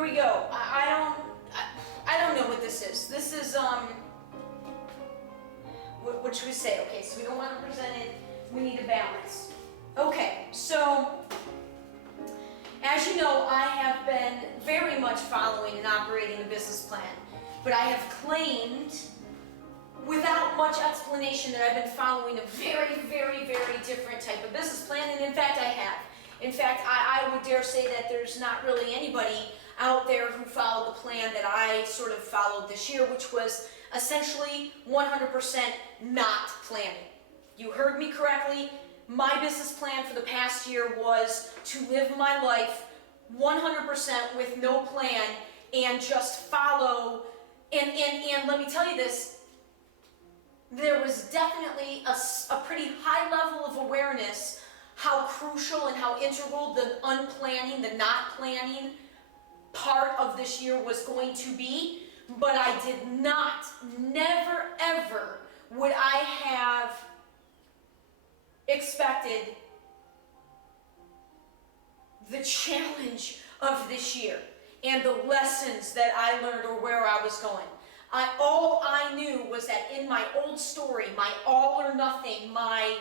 here we go. I don't know what this is. This is, what should we say? Okay, so we don't want to present it, we need a balance. Okay, so, as you know, I have been very much following and operating a business plan, but I have claimed, without much explanation, that I've been following a very, very, very different type of business plan, and in fact I have. In fact, I would dare say that there's not really anybody out there who followed the plan that I sort of followed this year, which was essentially 100% not planning. You heard me correctly. My business plan for the past year was to live my life 100% with no plan and just follow. And let me tell you this, there was definitely a pretty high level of awareness how crucial and how integral the unplanning, the not planning part of this year was going to be, but I did not, never ever would I have expected the challenge of this year and the lessons that I learned or where I was going. All I knew was that in my old story, my all or nothing, my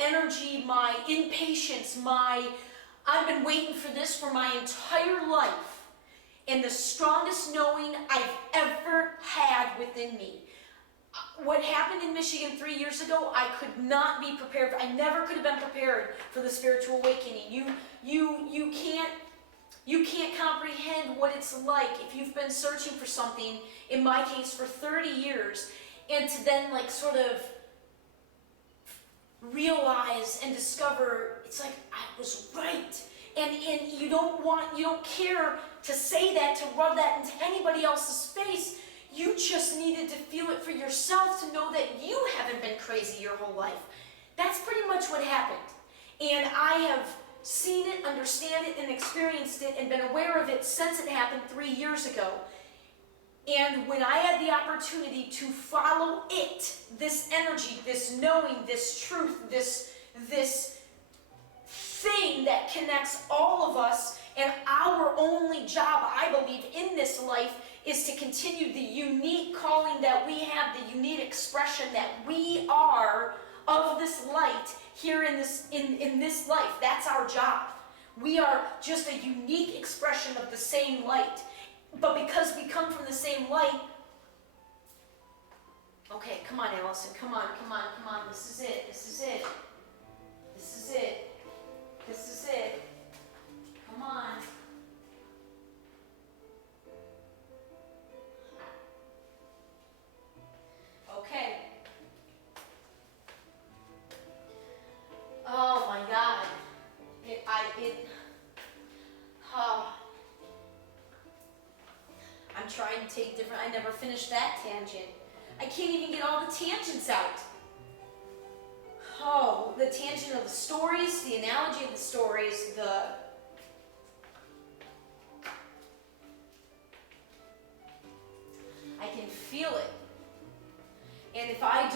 energy, my impatience, I've been waiting for this for my entire life, and the strongest knowing I've ever had within me. What happened in Michigan 3 years ago, I could not be prepared. I never could have been prepared for the spiritual awakening. You can't comprehend what it's like if you've been searching for something, in my case for 30 years, and to then like sort of realize and discover it's like I was right. And you don't care to say that, to rub that into anybody else's face. You just needed to feel it for yourself to know that you haven't been crazy your whole life. That's pretty much what happened. And I have seen it, understand it, and experienced it, and been aware of it since it happened 3 years ago. And when I had the opportunity to follow it, this energy, this knowing, this truth, this thing that connects all of us, and our only job, I believe, in this life is to continue the unique calling that we have, the unique expression that we are of this light here in this life. That's our job. We are just a unique expression of the same light. But because we come from the same light, okay, come on, Alyson, come on, this is it, this is it, this is it, this is it, come on. Okay. Oh my God. I'm trying to take different, I never finished that tangent. I can't even get all the tangents out. Oh, the tangent of the stories, the analogy of the stories, I can feel it. And if I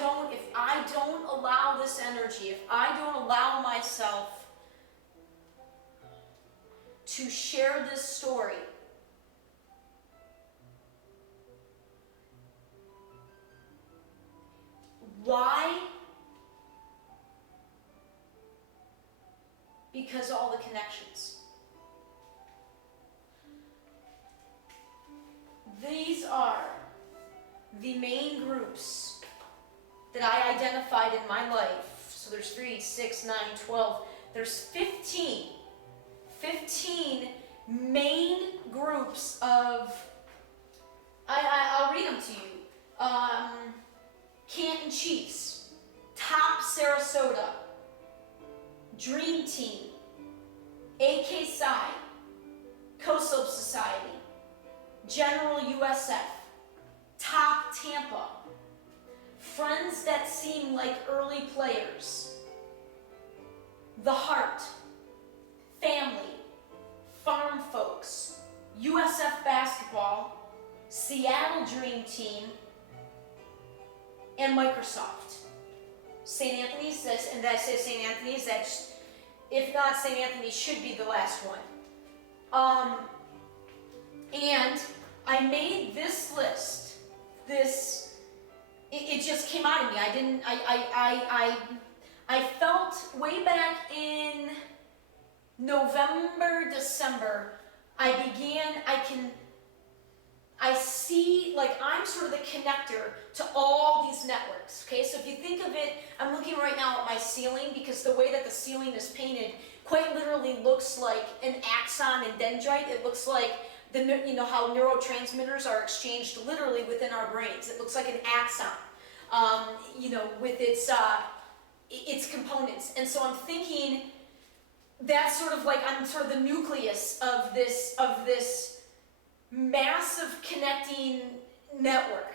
don't allow this energy, if I don't allow myself to share this story, why? Because all the connections. These are the main groups that I identified in my life. So there's 3, 6, 9, 12. There's 15 main groups of, I'll read them to you. Canton Chiefs, Top Sarasota, Dream Team, AKPsi, Kosove Society, General USF, Top Tampa, Friends That Seem Like Early Players, The Heart, Family, Farm Folks, USF Basketball, Seattle Dream Team, and Microsoft. St. Anthony's, and I say St. Anthony's, that's, if not St. Anthony's, should be the last one. And I made this list. It just came out of me. I felt way back in November, December, I see, like, I'm sort of the connector to all these networks, okay? So if you think of it, I'm looking right now at my ceiling, because the way that the ceiling is painted quite literally looks like an axon and dendrite. It looks like, you know how neurotransmitters are exchanged literally within our brains. It looks like an axon, you know, with its components. And so I'm thinking that's sort of like, I'm sort of the nucleus of this massive connecting network.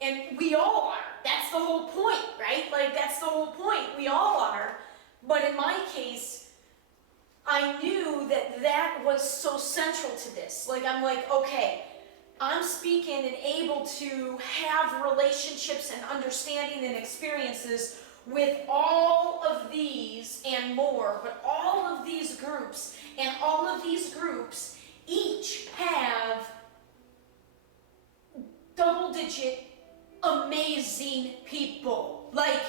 And we all are. That's the whole point, right? Like, that's the whole point. We all are. But in my case, I knew that was so central to this. Like, I'm like, okay, I'm speaking and able to have relationships and understanding and experiences with all of these and more, but all of these groups, and all of these groups each have double-digit amazing people. Like,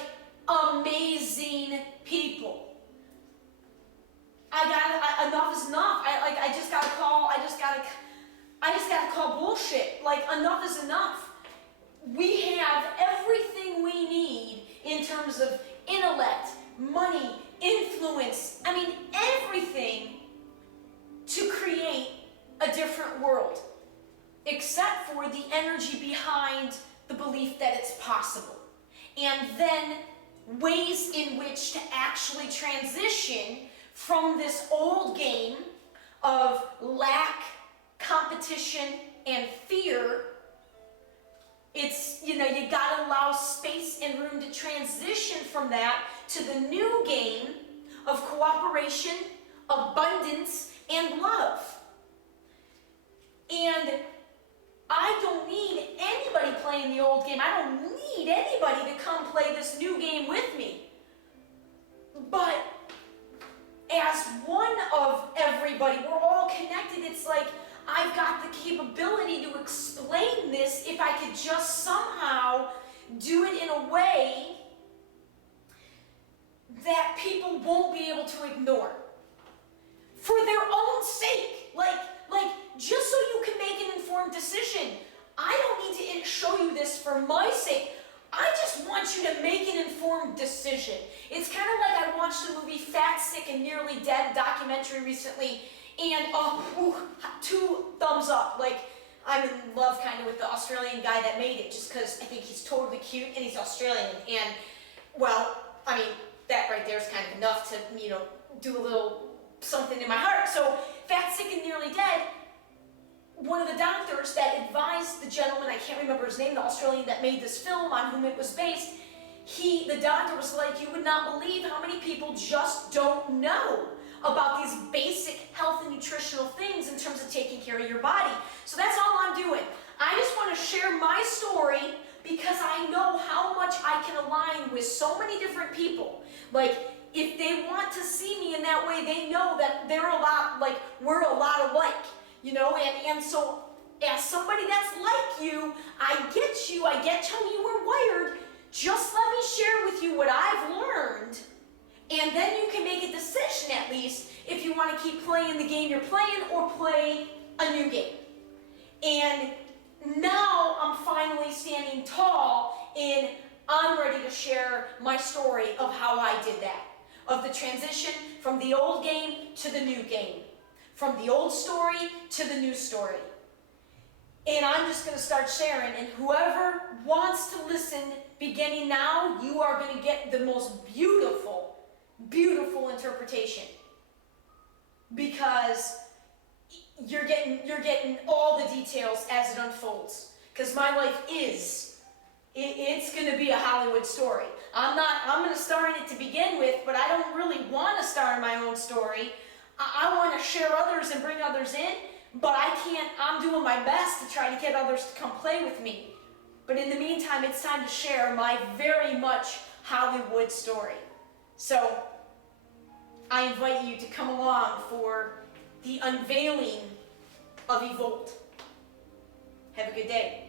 amazing people. Enough is enough. I just gotta call bullshit. Like, enough is enough. We have everything we need in terms of intellect, money, influence. I mean, everything to create a different world, except for the energy behind the belief that it's possible. And then ways in which to actually transition from this old game of lack, competition, and fear. It's, you know, you gotta allow space and room to transition from that to the new game of cooperation, abundance, and love. And I don't need anybody playing the old game. I don't need anybody to come play this new game with me. But as one of everybody, we're all connected. It's like I've got the capability to explain this if I could just somehow do it in a way that people won't be able to ignore. For their own sake. Like just so you can make an informed decision. I don't need to show you this for my sake. I just want you to make an informed decision. It's kind of like I watched the movie Fat, Sick, and Nearly Dead documentary recently, and 2 thumbs up. Like, I'm in love kind of with the Australian guy that made it, just because I think he's totally cute and he's Australian. And, well, I mean, that right there is kind of enough to, you know, do a little something in my heart. So, Fat, Sick, and Nearly Dead, one of the doctors that advised the gentleman, I can't remember his name, the Australian that made this film on whom it was based, the doctor was like, you would not believe how many people just don't know about these basic health and nutritional things in terms of taking care of your body. So that's all I'm doing. I just want to share my story because I know how much I can align with so many different people. Like, if they want to see me in that way, they know that they're a lot, like, we're a lot alike. You know, and so as somebody that's like you, I get how you were wired. Just let me share with you what I've learned, and then you can make a decision at least if you want to keep playing the game you're playing or play a new game. And now I'm finally standing tall and I'm ready to share my story of how I did that, of the transition from the old game to the new game. From the old story to the new story. And I'm just going to start sharing, and whoever wants to listen beginning now, you are going to get the most beautiful, beautiful interpretation. Because you're getting all the details as it unfolds. Because my life it's going to be a Hollywood story. I'm going to star in it to begin with, but I don't really want to star in my own story. I want to share others and bring others in, but I can't. I'm doing my best to try to get others to come play with me. But in the meantime, it's time to share my very much Hollywood story. So I invite you to come along for the unveiling of Evolt. Have a good day.